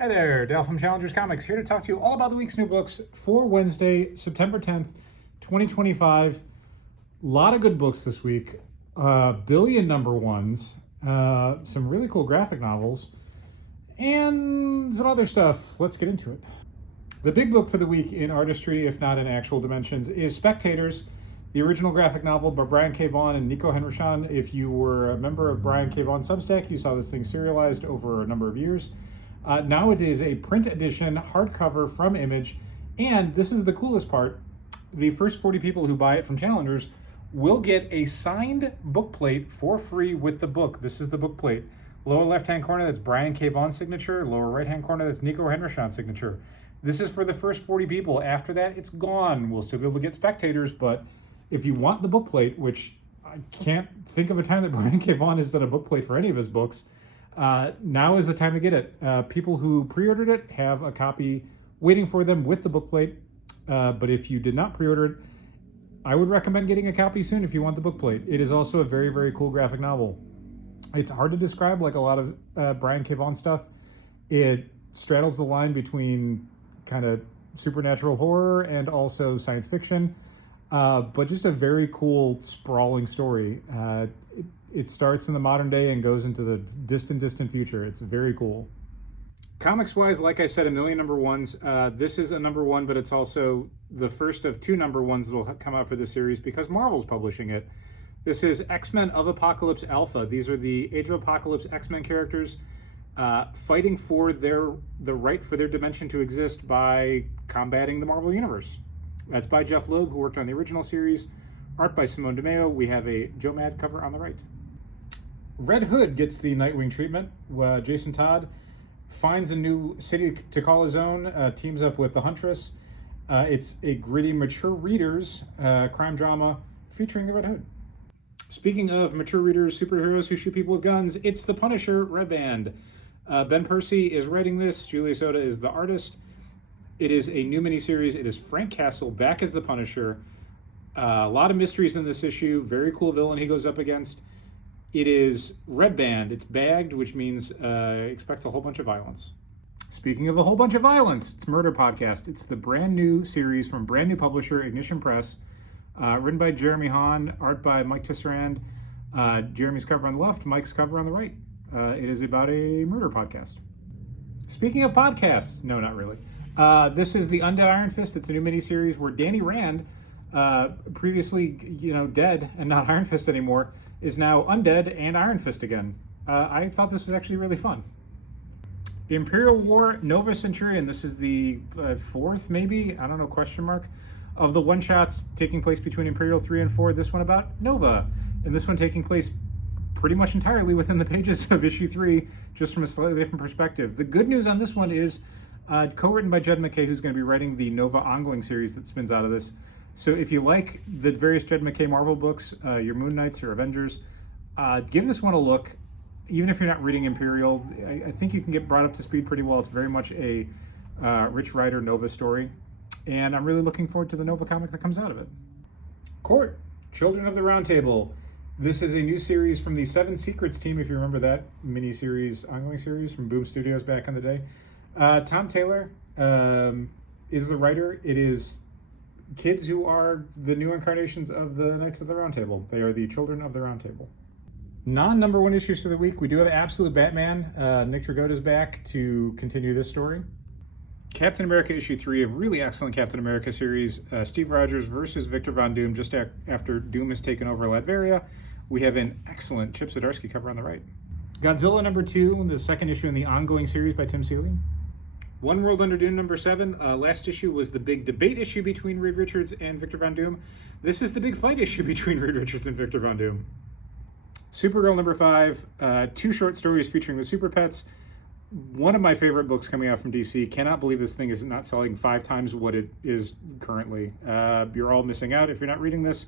Hi there, Dale from Challengers Comics, here to talk to you all about the week's new books for Wednesday, September 10th, 2025. A lot of good books this week, billion number ones, some really cool graphic novels, and some other stuff. Let's get into it. The big book for the week in artistry, if not in actual dimensions, is Spectators, the original graphic novel by Brian K. Vaughan and Nico Henrichon. If you were a member of Brian K. Vaughan Substack, you saw this thing serialized over a number of years. Now it is a print edition, hardcover from Image, and this is the coolest part. The first 40 people who buy it from Challengers will get a signed book plate for free with the book. This is the book plate. Lower left-hand corner, that's Brian K. Vaughan's signature. Lower right-hand corner, that's Nico Henrichon's signature. This is for the first 40 people. After that, it's gone. We'll still be able to get Spectators, but if you want the book plate, which I can't think of a time that Brian K. Vaughan has done a book plate for any of his books, now is the time to get it. People who pre-ordered it have a copy waiting for them with the book plate. But if you did not pre-order it, I would recommend getting a copy soon if you want the book plate. It is also a very, very cool graphic novel. It's hard to describe, like a lot of Brian K. Vaughan stuff. It straddles the line between kind of supernatural horror and also science fiction. But just a very cool, sprawling story. It starts in the modern day and goes into the distant future. It's very cool. Comics-wise, like I said, a million number ones. This is a number one, but it's also the first of two number ones that will come out for this series because Marvel's publishing it. This is X-Men of Apocalypse Alpha. These are the Age of Apocalypse X-Men characters fighting for the right for their dimension to exist by combating the Marvel Universe. That's by Jeff Loeb, who worked on the original series. Art by Simone DeMeo. We have a Joe Mad cover on the right. Red Hood gets the Nightwing treatment. Jason Todd finds a new city to call his own, teams up with the Huntress. It's a gritty, mature readers crime drama featuring the Red Hood. Speaking of mature readers, superheroes who shoot people with guns, it's The Punisher, Red Band. Ben Percy is writing this. Julia Soda is the artist. It is a new miniseries. It is Frank Castle back as the Punisher. A lot of mysteries in this issue. Very cool villain he goes up against. It is Red Band. It's bagged, which means expect a whole bunch of violence. Speaking of a whole bunch of violence, it's Murder Podcast. It's the brand new series from brand new publisher, Ignition Press. Written by Jeremy Hahn, art by Mike Tisserand. Jeremy's cover on the left, Mike's cover on the right. It is about a murder podcast. Speaking of podcasts, no, not really. This is the Undead Iron Fist. It's a new miniseries where Danny Rand, previously dead and not Iron Fist anymore, is now undead and Iron Fist again. I thought this was actually really fun. Imperial War, Nova Centurion. This is the fourth, maybe, I don't know, question mark, of the one-shots taking place between Imperial 3 and 4. This one about Nova, and this one taking place pretty much entirely within the pages of issue 3, just from a slightly different perspective. The good news on this one is co-written by Jed MacKay, who's going to be writing the Nova ongoing series that spins out of this. So if you like the various Jed MacKay Marvel books, your Moon Knights, your Avengers, give this one a look. Even if you're not reading Imperial, I think you can get brought up to speed pretty well. It's very much a Rich Rider Nova story. And I'm really looking forward to the Nova comic that comes out of it. Court, Children of the Round Table. This is a new series from the Seven Secrets team, if you remember that mini-series, ongoing series from Boom Studios back in the day. Tom Taylor is the writer. It is kids who are the new incarnations of the Knights of the Round Table. They are the Children of the Round Table. Non-number one issues for the week. We do have Absolute Batman. Nick Dragotta's back to continue this story. Captain America issue 3, a really excellent Captain America series. Steve Rogers versus Victor Von Doom just after Doom has taken over Latveria. We have an excellent Chip Zdarsky cover on the right. Godzilla number 2, the second issue in the ongoing series by Tim Seeley. One World Under Doom number 7. Last issue was the big debate issue between Reed Richards and Victor Von Doom. This is the big fight issue between Reed Richards and Victor Von Doom. Supergirl number 5. 2 short stories featuring the Super Pets. One of my favorite books coming out from DC. Cannot believe this thing is not selling 5 times what it is currently. You're all missing out if you're not reading this.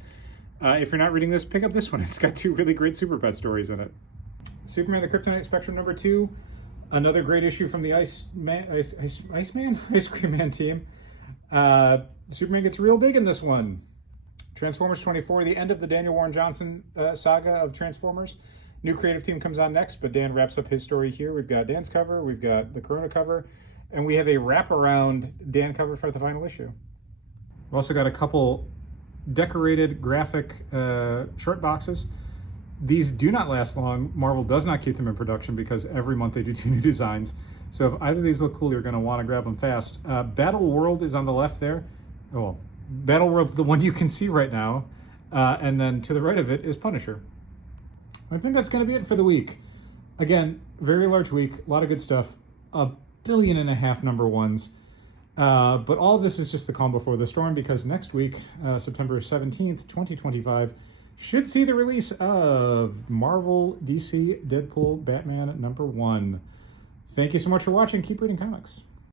If you're not reading this, pick up this one. It's got 2 really great Super Pet stories in it. Superman the Kryptonite Spectrum number 2. Another great issue from the Ice Cream Man team. Superman gets real big in this one. Transformers 24, the end of the Daniel Warren Johnson saga of Transformers. New creative team comes on next, but Dan wraps up his story here. We've got Dan's cover, we've got the Corona cover, and we have a wraparound Dan cover for the final issue. We've also got a couple decorated graphic short boxes. These do not last long. Marvel does not keep them in production because every month they do 2 new designs. So if either of these look cool, you're going to want to grab them fast. Battle World is on the left there. Well, Battle World's the one you can see right now. And then to the right of it is Punisher. I think that's going to be it for the week. Again, very large week, a lot of good stuff. 1.5 billion number ones. But all of this is just the calm before the storm, because next week, September 17th, 2025, should see the release of Marvel, DC, Deadpool, Batman #1. Thank you so much for watching. Keep reading comics.